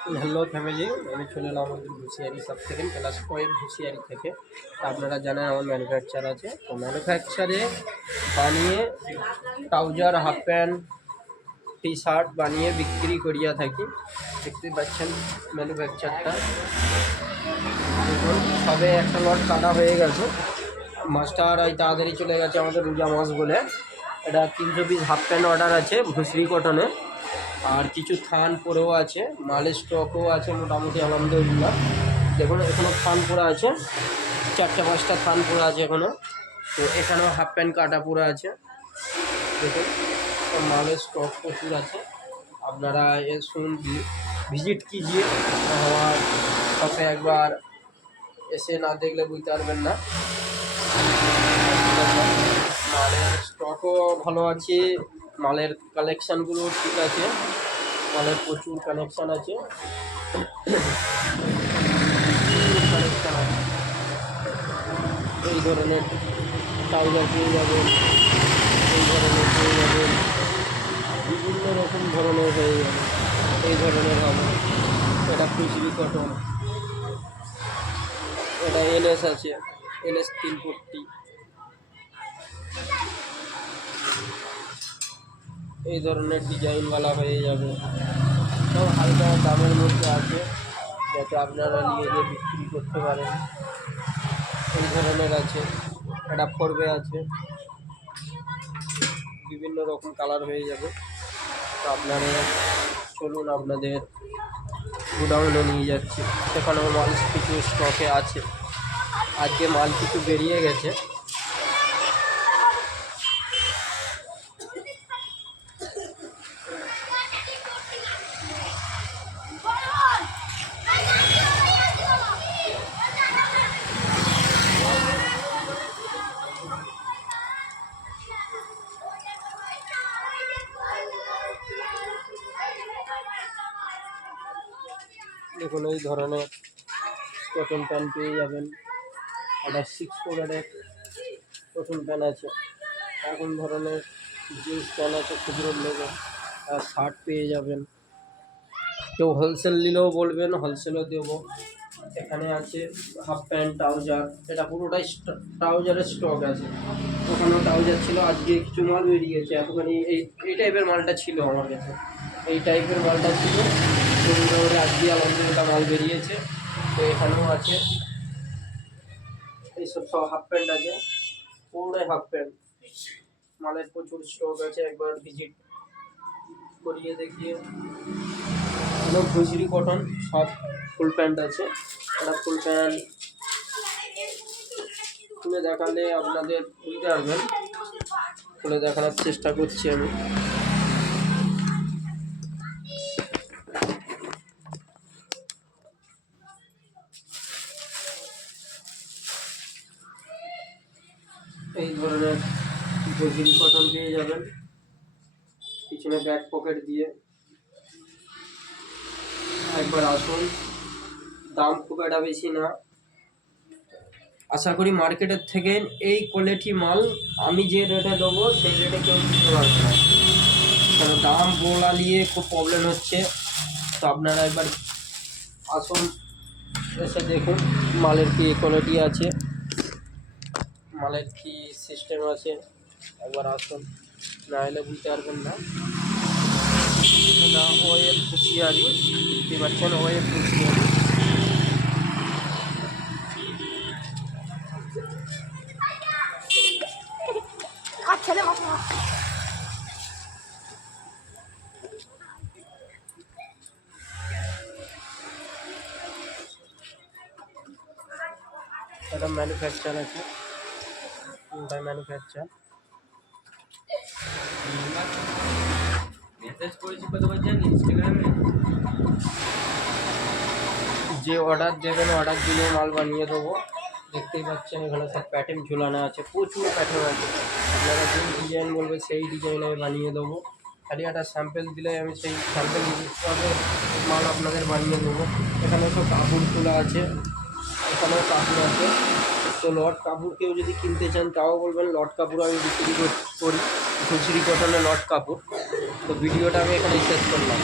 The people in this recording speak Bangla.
হ্যালো ফ্যামিলি, আমি চলে এলাম আমাদের হুঁশিয়ারি সব সেকেন্ড ক্লাস 5 হুঁশিয়ারি থেকে। আপনারা জানেন আমার ম্যানুফ্যাকচার আছে, তো ম্যানুফ্যাকচারে বানিয়ে trouser, half pant, T shirt বানিয়ে বিক্রি করিয়া থাকি। দেখতে পাচ্ছেন ম্যানুফ্যাকচারটা। দেখুন, সবে একটা লট কাটা হয়ে গেছে। মাস্টার এই তাড়াতাড়ি চলে গেছে আমাদের রোজা মাস বলে। এটা 300 পিস হাফ প্যান্ট অর্ডার আছে ভুসরি কটনে, আর কিছু থান পরেও আছে, মালের স্টকও আছে মোটামুটি আলহামদুলিল্লাহ। দেখুন এখনও থান পরে আছে, 4-5টা থান পরে আছে এখনও। তো এখানেও হাফ প্যান্ট কাটা পরে আছে। দেখুন মালের স্টক প্রচুর আছে। আপনারা শুনুন, ভিজিট कीजिए। আমার সাথে একবার এসে না দেখলে বুঝতে পারবেন না। মালের স্টকও ভালো আছে, মালের কালেকশানগুলো ঠিক আছে, মালের প্রচুর কালেকশান আছে। কালেকশান আছে, এই ধরনের ট্রাউজার পেয়ে যাবেন, এই ধরনের পেয়ে যাবেন, বিভিন্ন রকম ধরনের হয়ে যাবে, এই ধরনের হবে। এটা খুচরি কটন, এটা এলএস আছে, এলএস 340, এই ধরনের ডিজাইনওয়ালা হয়ে যাবে। সব হালকা দামের মধ্যে আছে, যাতে আপনারা নিয়ে গিয়ে বিক্রি করতে পারেন। এই ধরনের আছে, এটা ফোরবে আছে, বিভিন্ন রকম কালার হয়ে যাবে। তো আপনারা চলুন, আপনাদের গোডাউনে নিয়ে যাচ্ছি, সেখানেও মাল কিছু স্টকে আছে। আজকে মাল কিছু বেরিয়ে গেছে। দেখুন এই ধরনের কটন প্যান্ট পেয়ে যাবেন, একটা 6/4 কটন প্যান্ট আছে, এরকম ধরনের জিন্স প্যান্ট আছে খুচরোর লেগে, আর শার্ট পেয়ে যাবেন। কেউ হোলসেল নিলেও বলবেন, হোলসেলও দেবো। এখানে আছে হাফ প্যান্ট, ট্রাউজার, এটা পুরোটাই ট্রাউজারের স্টক আছে। ওখানেও ট্রাউজার ছিল, আজকে কিছু মাল বেরিয়েছে। এতখানি এই টাইপের মালটা ছিল আমার কাছে, এই টাইপের মালটা ছিল। আজকে আলহামদুলিল্লাহ মাল বেরিয়েছে। তো এখানেও আছে এইসব, সব হাফ প্যান্ট আছে, পুরোটাই হাফ প্যান্ট। মালের প্রচুর স্টক আছে, একবার ভিজিট করিয়ে দেখিয়ে। এগুলো ভুসরি কটন, সব ফুল প্যান্ট আছে। একটা ফুল প্যান্ট খুলে দেখালে আপনাদের বুঝতে পারবেন, খুলে দেখানোর চেষ্টা করছি আমি। এই ধরনের ভুসরি কটন পেয়ে যাবেন, পিছনে ব্যাক পকেট দিয়ে। একবার আসুন, দাম খুব একটা বেশি না। আশা করি মার্কেটের থেকে এই কোয়ালিটি মাল আমি যে রেটে দেবো সেই রেটে কেউ দিতে পারবে না, কারণ দাম বলা নিয়ে খুব প্রবলেম হচ্ছে। তো আপনারা একবার আসুন, এসে দেখুন মালের কী কোয়ালিটি আছে, মালের কী সিস্টেম আছে। একবার আসুন, না এলে বুঝতে পারবেন না। এটা ওয়েব হুঁশিয়ারি, দেখতে পাচ্ছেন ওয়েব হুঁশিয়ারি। এটা ম্যানুফ্যাকচার আছে, বাই ম্যানুফ্যাকচার। মেসেজ করেছি কত বলছেন ইনস্টাগ্রামে, যে অর্ডার দেবেন অর্ডার দিলে মাল বানিয়ে দেবো। দেখতেই পাচ্ছেন এখানে সব প্যাটার্ন ঝুলানো আছে, প্রচুর প্যাটার্ন আছে। আপনারা যে ডিজাইন বলবে সেই ডিজাইন আমি বানিয়ে দেবো। খালি একটা স্যাম্পেল দিলে আমি সেই স্যাম্পেল হিসাবে মাল আপনাদের বানিয়ে দেবো। এখানে সব কাপড় তোলা আছে, এখানেও কাপড় আছে। তো লট কাপড় কেউ যদি কিনতে চান তাও বলবেন, লট কাপড় আমি বিক্রি করি, খুচরি কটনের লট কাপড়। তো ভিডিওটা আমি এখানে শেষ করলাম।